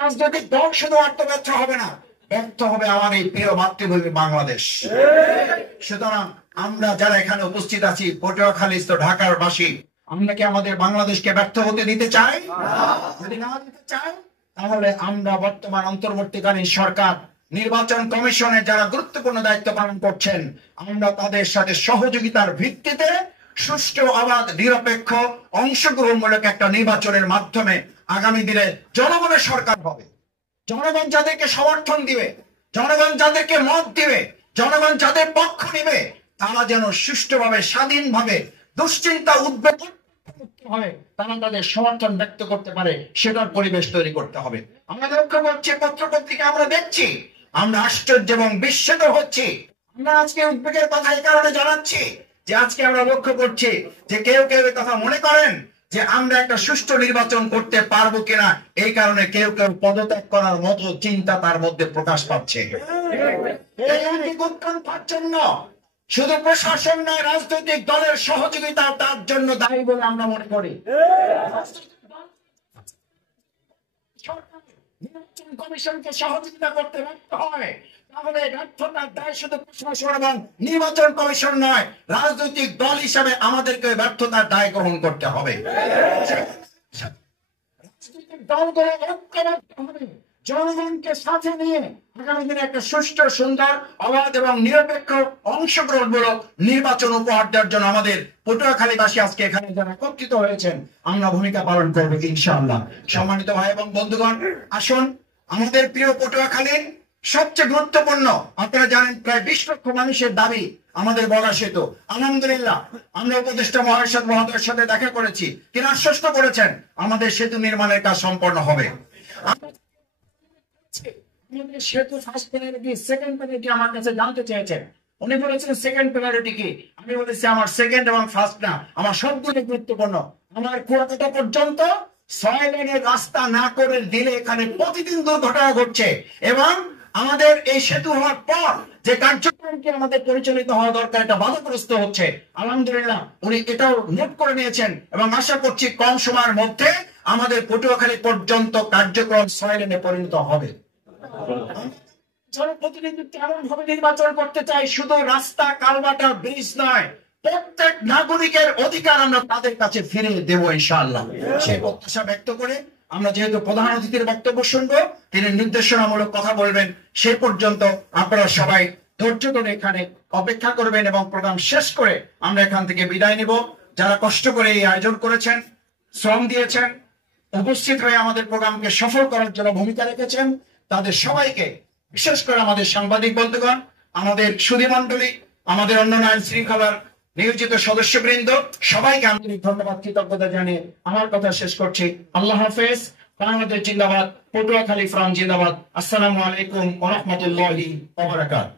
রাজনৈতিক দল শুধু ব্যর্থ হবে না, ব্যর্থ হবে আমার এই প্রিয় মাতৃভূমি বাংলাদেশ। সুতরাং আমরা যারা এখানে উপস্থিত আছি, পটুয়াখালী তো ঢাকার বাসী, আমরা কি আমাদের বাংলাদেশকে ব্যর্থ হতে দিতে চাই? যদি না দিতে চাই, তাহলে আমরা বর্তমান অন্তর্বর্তীকালীন সরকার, নির্বাচন কমিশনে যারা গুরুত্বপূর্ণ দায়িত্ব পালন করছেন, আমরা তাদের সাথে সহযোগিতার ভিত্তিতে সুষ্ঠু, অবাধ, নিরপেক্ষ, অংশগ্রহণমূলক একটা নির্বাচনের মাধ্যমে আগামী দিনে জনগণের সরকার হবে। জনগণ যাদেরকে সমর্থন দিবে, জনগণ যাদেরকে মত দিবে, জনগণ যাদের পক্ষ নিবে, তারা যেন সুষ্ঠুভাবে, স্বাধীনভাবে, দুশ্চিন্তা, উদ্বেগ হয়, তারা তাদের সমর্থন ব্যক্ত করতে পারে, সেটার পরিবেশ তৈরি করতে হবে। আমরা লক্ষ্য করছি, পত্র পত্রিকা আমরা দেখছি, আমরা আশ্চর্য এবং বিস্মিত হচ্ছি। আমরা আজকে উদ্বেগের কথা এই কারণে জানাচ্ছি যে আজকে আমরা লক্ষ্য করছি যে কেউ কেউ কথা মনে করেন যে আমরা একটা সুষ্ঠু নির্বাচন করতে পারবো কিনা, এই কারণে কেউ কেউ পদত্যাগ করার মতো চিন্তা তার মধ্যে প্রকাশ পাচ্ছে। এই উৎকণ্ঠার জন্য শুধু প্রশাসন নয়, রাজনৈতিক দলের সহযোগিতা তার জন্য দায়ী বলে আমরা মনে করি। নির্বাচন কমিশনকে সহযোগিতা করতে ব্যর্থ হয়, তাহলে ব্যর্থতার দায় শুধু প্রশাসন এবং নির্বাচন কমিশন নয়, রাজনৈতিক দল হিসাবে আমাদেরকে ব্যর্থতার দায় গ্রহণ করতে হবে। রাজনৈতিক দলগুলো ঐক্যবদ্ধ হবে, জনগণকে সাথে নিয়ে আগামী দিনে একটা সুষ্ঠু, সুন্দর, অবাধ এবং নিরপেক্ষ অংশগ্রহণমূলক নির্বাচন উপহার দেওয়ার জন্য আমাদের পটুয়াখালীবাসী আজকে এখানে যারা একত্রিত হয়েছেন, আমরা ভূমিকা পালন করবো ইনশাআল্লাহ। সম্মানিত ভাই এবং বন্ধুগণ, আসুন, আমাদের প্রিয় পটুয়াখালীর সবচেয়ে গুরুত্বপূর্ণ, আপনারা জানেন প্রায় 20 লক্ষ মানুষের দাবি আমাদের বগা সেতু। আলহামদুলিল্লাহ, আমরা উপদেষ্টা মহোদয়ের সাথে দেখা করেছি, তিনি আশ্বস্ত করেছেন আমাদের সেতু নির্মাণের কাজ সম্পন্ন হবে। সেতু ফার্স্ট প্রায়োরিটি, সেকেন্ড প্রায়োরিটি আমার কাছে জানতে চেয়েছেন। উনি বলেছেন সেকেন্ড প্রায়োরিটি কি, আমি বলেছি আমার সেকেন্ড এবং ফার্স্ট না, আমার সবগুলো গুরুত্বপূর্ণ। আমার কুয়াকাটা পর্যন্ত 6 লেনের রাস্তা না করে দিলে এখানে প্রতিদিন দুর্ঘটনা ঘটছে, এবং আমাদের এই সেতু হওয়ার পর যে কার্যক্রমটি আমাদের পরিচালিত হওয়া দরকার, এটা বাধাগ্রস্ত হচ্ছে। আলহামদুলিল্লাহ, উনি এটাও নোট করে নিয়েছেন এবং আশা করছি কম সময়ের মধ্যে আমাদের পটুয়াখালী পর্যন্ত কার্যক্রম 6 লেনে পরিণত হবে। জনপ্রতিনিধিত্ব এমন ভাবে নির্বাচন করতে চাই, শুধু রাস্তা, কালভার্ট, ব্রিজ নয়, প্রত্যেক নাগরিকের অধিকার আমরা তাদের কাছে ফিরিয়ে দেবো ইনশাআল্লাহ। সেই প্রত্যাশা ব্যক্ত করে আমরা যেহেতু প্রধান অতিথির বক্তব্য শুনবো, তিনি নির্দেশনামূলক কথা বলবেন, সেই পর্যন্ত আপনারা সবাই ধৈর্য ধরে এখানে অপেক্ষা করবেন এবং প্রোগ্রাম শেষ করে আমরা এখান থেকে বিদায় নিব। যারা কষ্ট করে এই আয়োজন করেছেন, শ্রম দিয়েছেন, উপস্থিত হয়ে আমাদের প্রোগ্রামকে সফল করার জন্য ভূমিকা রেখেছেন, তাদের সবাইকে, বিশেষ করে আমাদের সাংবাদিক বন্ধুগণ, আমাদের সুধীমণ্ডলী, আমাদের অন্যান্য আইন শৃঙ্খলার নিয়োজিত সদস্যবৃন্দ, সবাইকে আন্তরিক ধন্যবাদ, কৃতজ্ঞতা জানিয়ে আমার কথা শেষ করছি। আল্লাহ হাফেজ। বাংলাদেশ জিন্দাবাদ, পটুয়াখালী ফ্রন্ট জিন্দাবাদ। আসসালামু আলাইকুম ওয়া রাহমাতুল্লাহি ওয়া বারাকাতুহু।